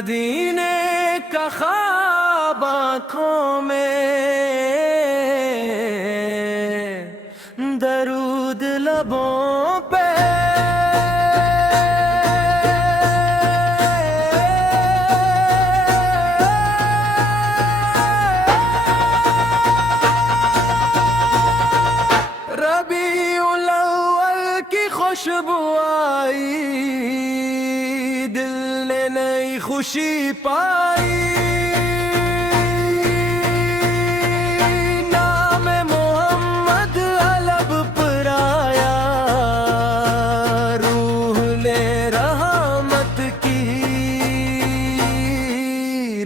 मदीने का ख्वाब आँखों में, दरूद लबों पे। रबीउल अव्वल की खुशबू आई, दिल ने नई खुशी पाई। नाम मोहम्मद अलब पर आया, रूह ने रहमत की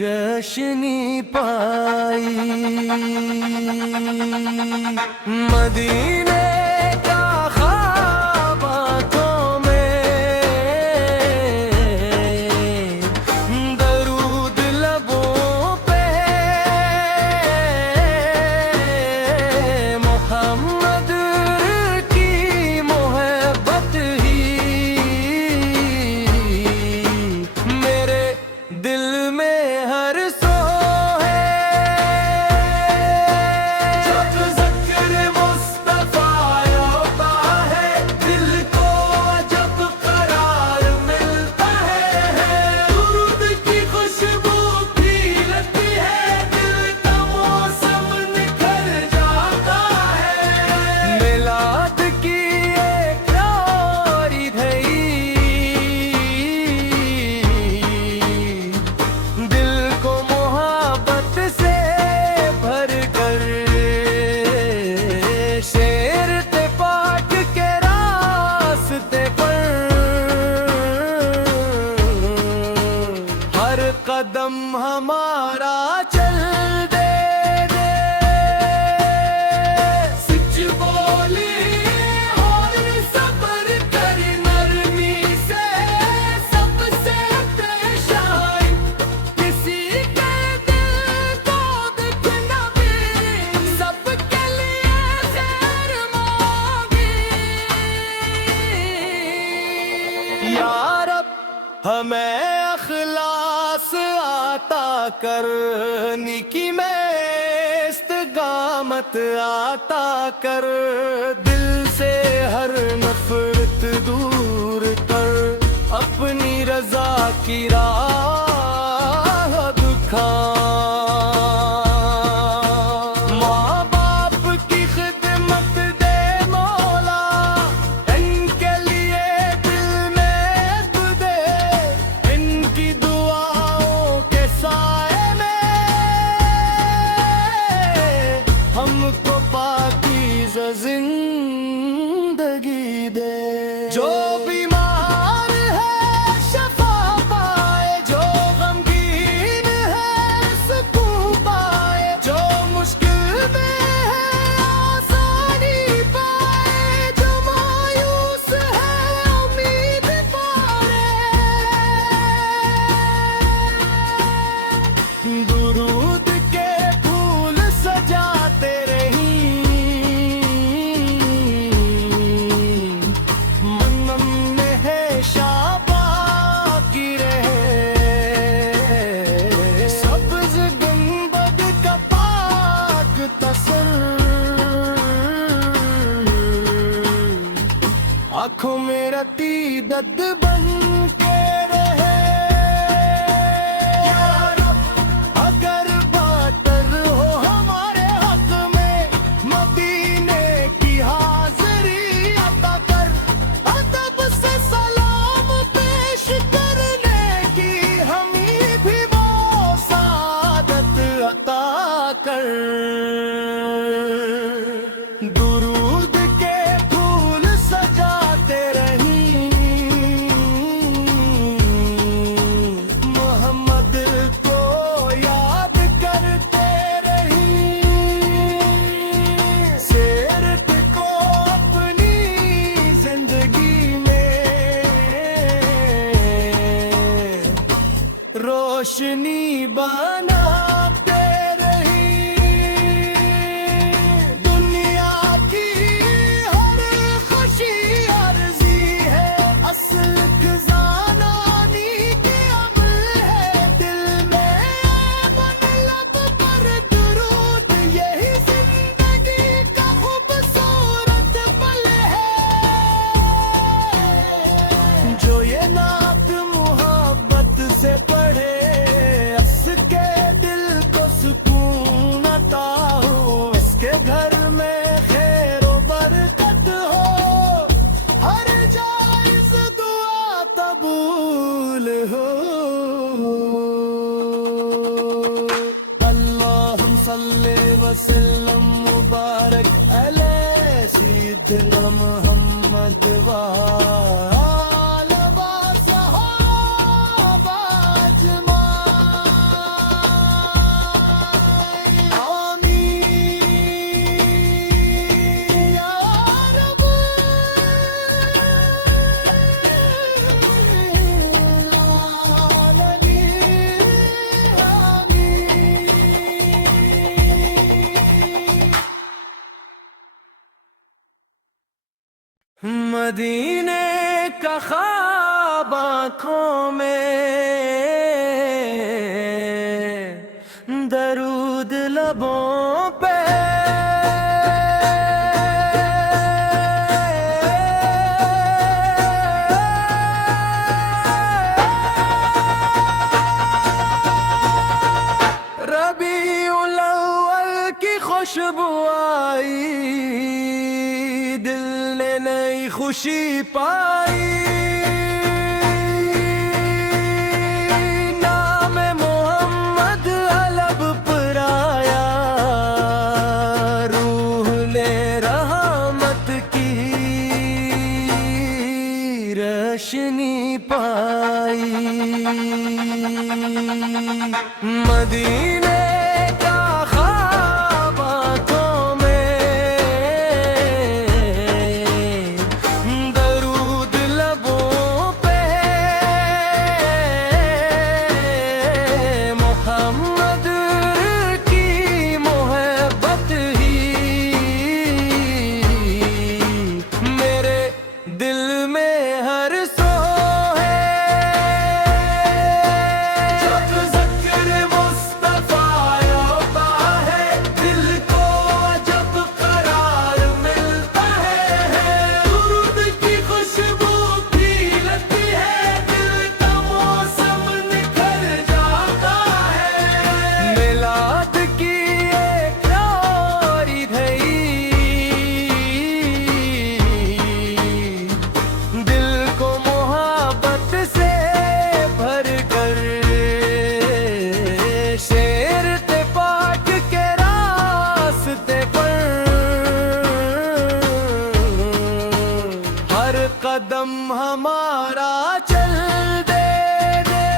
रोशनी पाई। मदीने का ख्वाब आँखों में, दरूद लबों पे। मोहम्मद की मोहब्बत ही मेरे दिल में हर सो है। जब ज़िक्र मुस्तफ़ा होता है, दिल को जब करार मिलता है। दुरूद की खुशबू खिलती है, दिल का मौसम निखर जाता है। मिलाद की एक प्यारी धई, दिल को मोहब्बत से भर कर। शेर ते पाक के रास्ते पर, हर कदम हमारा चल दे। सच बोली और सबर कर नरमी से, सबसे पेश आई। किसी के दिल को दिखना भी, सबके लिए खैर मांगी। या रब हमें अखलास आता कर, निकी में इस्तकामत आता कर। दिल से हर नफरत दूर कर, अपनी रजा की राह दिखा। माँ बाप की खिदमत दे मौला, इनके लिए दिल में तू दे। इनकी दुआओं के साए में हमको पाकीज़ा जिंदगी दे। जो बीमार है शफा पाए, जो गमगीन है सुकून पाए। जो मुश्किल में है आसानी पाए, जो मायूस है उम्मीद पाए। दुरूद के फूल सजाते रही, मनम में है शाबाकी रहे। सब्ज़ गुंबद का पाक तसर, आँखों में रती दद बन के रहे। या रब अगर बातर हो हमारे हक में, मदीने की हाज़िरी अता कर। अदब से सलाम पेश करने की हमें भी वो सादत अता कर। दुरूद के फूल सजाते रही, मोहम्मद को याद करते रही। सीरत को अपनी जिंदगी में रोशनी बनाते रही। दुनिया की हर खुशी अर्जी है, असल खजाना नी के अमल है। सल्ले वसल्लम मुबारक अलैहि सय्यदना मुहम्मद वाला व सहाबा अजमाइन। आमीन या रब मदीने का ख्वाब आँखों में, दरूद लबों पे, रबीउल अव्वल की खुशबू आई, दिल ने नई खुशी पाई। नाम मोहम्मद अलब पर आया, रूह ने रहमत की रोशनी पाई। मदीने का ख्वाब आँखों में, दरूद लबों पे, मोहम्मद की मोहब्बत ही मेरे दिल में हर सो है। जब ज़िक्र मुस्तफ़ा होता है, दिल को जब करार मिलता है। दुरूद की खुशबू खिलती है, दिल का मौसम निखर जाता है। मिलाद की एक प्यारी धई, दिल को मोहब्बत से भर कर, शेर ते पाक के रास्ते पर, हर कदम हमारा चल दे दे।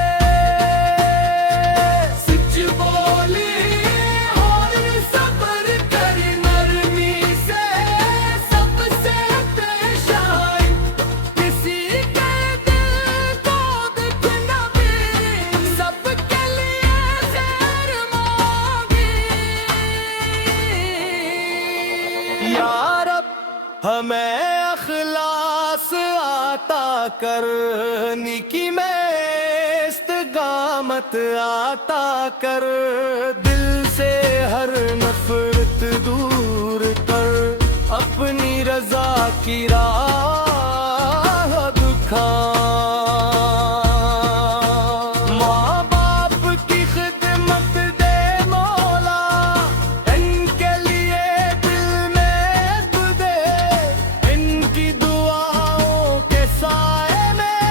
सच बोली और सब्र कर नरमी से, सबसे पेश आई। किसी के दिल को दिखना भी, सबके लिए खैर मांगी। या रब हमें अखलास आता कर, निकी में इस्तकामत आता कर। दिल से हर नफरत दूर कर, अपनी रजा की राह दिखा। माँ बाप की खिदमत दे मौला, इनके लिए दिल में तू दे। इनकी दुआओं के साए में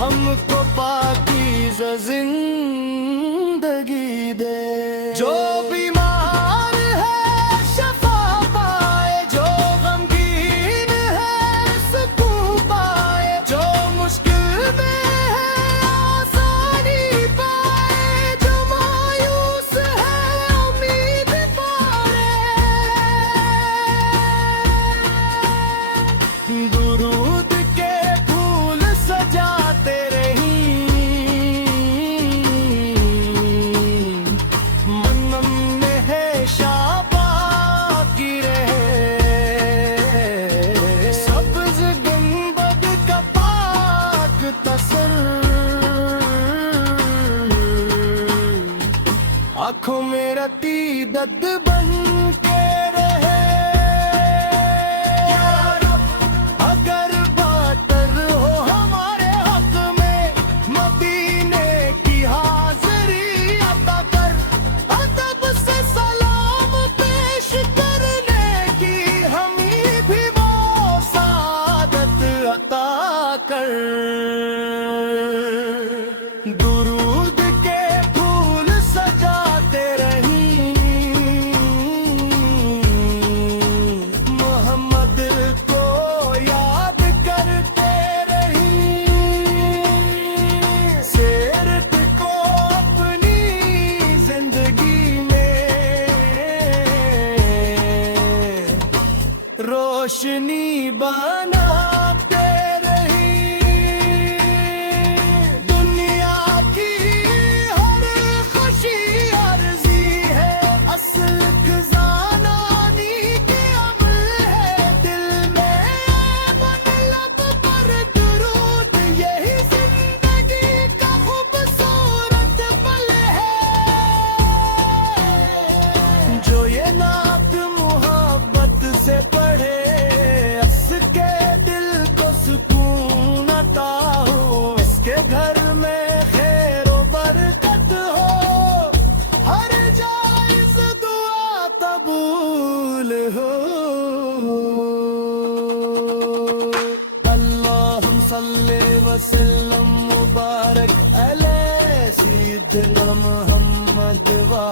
हमको पाकीज़ा जिंदगी दे। जो बीमार है शफा पाए, जो गमगीन है सुकून पाए, जो मुश्किल में है आसानी पाए, जो मायूस है उम्मीद पाए। दुरूद के फूल सजाते रही, मनम में है शाबाकी रहे। सब्ज़ गुंबद का पाक तसर, आँखों में रतीदत बन के रहे। या रब अगर बातर हो हमारे हक में, मदीने की हाज़िरी अता कर। अदब से सलाम पेश करने की हमें भी वो सादत अता कर। दुरूद के फूल रोशनी बनाते रही। दुनिया की हर खुशी अर्जी है, असल खजाना नीति अमल है। दिल में मन लब पर दुरूद, यही जिंदगी का खूबसूरत पल है। जो ये नात मोहब्बत से पढ़े, उसके दिल को सुकून अता हो। इसके घर में खैरो बरकत हो, हर जायज़ दुआ कबूल हो। अल्लाहुम्मा सल्ली वसल्लम मुबारक अलैहि सय्यिदना मुहम्मद व